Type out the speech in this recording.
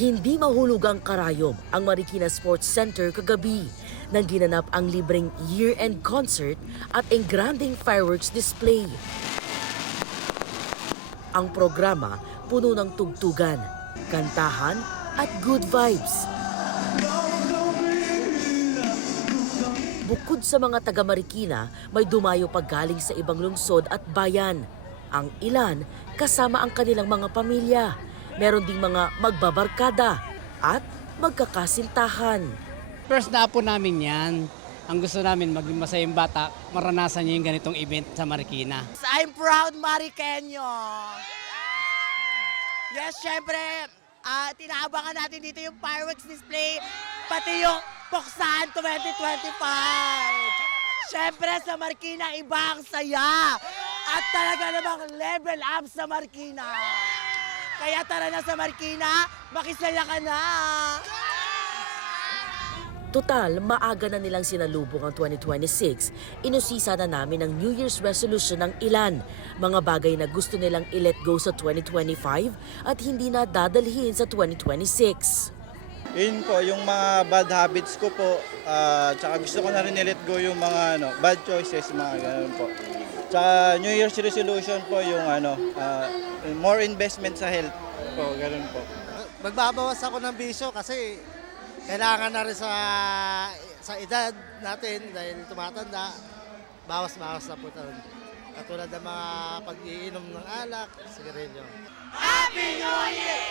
Hindi mahulog ang karayom ang Marikina Sports Center kagabi nang ginanap ang libreng year-end concert at engranding fireworks display. Ang programa puno ng tugtugan, kantahan at good vibes. Bukod sa mga taga Marikina, may dumayo pa galing sa ibang lungsod at bayan. Ang ilan kasama ang kanilang mga pamilya. Meron ding mga magbabarkada at magkakasintahan. First na po namin yan. Ang gusto namin maging masayang bata, maranasan niyo yung ganitong event sa Marikina. I'm proud Marikenyo! Yes, syempre, tinaabangan natin dito yung fireworks display, pati yung Poksan 2025. Syempre sa Marikina, iba ang saya. At talaga namang level up sa Marikina. Kaya tara na sa Marikina, makisaya ka na. Total, maaga na nilang sinalubong ang 2026. Inusisa na namin ang New Year's resolution ng ilan. Mga bagay na gusto nilang i-let go sa 2025 at hindi na dadalhin sa 2026. Yun po, yung mga bad habits ko po, tsaka gusto ko na rin i-let go yung mga bad choices, mga ganun po. Tsaka New Year's resolution po yung more investment sa health po, ganun po. Magbabawas ako ng bisyo kasi kailangan na rin sa edad natin dahil tumatanda, bawas-bawas na po taon. Katulad ng mga pag-iinom ng alak, sigarilyo. Happy New Year!